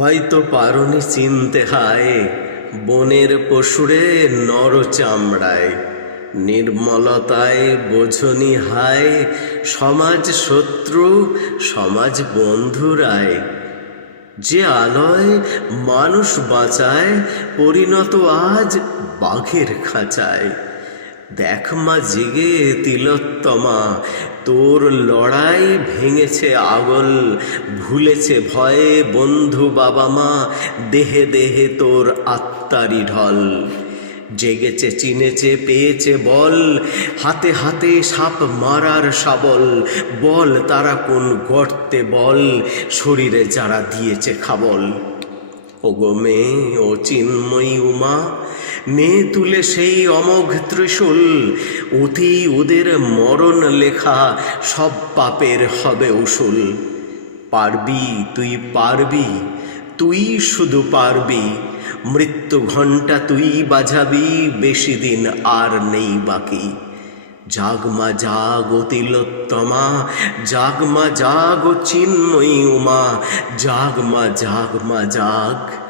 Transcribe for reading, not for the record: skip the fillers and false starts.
হয়তো পারোনি চিনতে হায় বনের পশুরে নর চামড়ায়, নির্মলতায় বোঝনি হায় সমাজ শত্রু সমাজ বন্ধুরায়। যে আলোয় মানুষ বাঁচায় পরিণত আজ বাঘের খাঁচায়। দেখ মা জেগে তিলোত্তমা, তোর লড়াই ভেঙেছে আগল, ভুলেছে ভয়ে বন্ধু বাবা মা, দেহে দেহে তোর আত্মারি ঢল। জেগেছে চিনেছে পেয়েছে বল, হাতে হাতে সাপ মারার শাবল, বল তারা কোন গর্তে বল, শরীরে যারা দিয়েছে খাবল। ওগো মেয়ে ও চিন্ময়ী উমা, নে তুলে সেই অমোঘ ত্রিশূল, অতি ওদের মরণ লেখা সব পাপের হবে উসুল। পারবি তুই পারবি, তুই শুধু পারবি, মৃত্যু ঘণ্টা তুই বাজাবি, বেশি দিন আর নেই বাকি। জাগমা জাগ ও তিলোত্তমা, জাগমা জাগ ও চিন্ময়ী উমা, জাগমা জাগমা জাগ।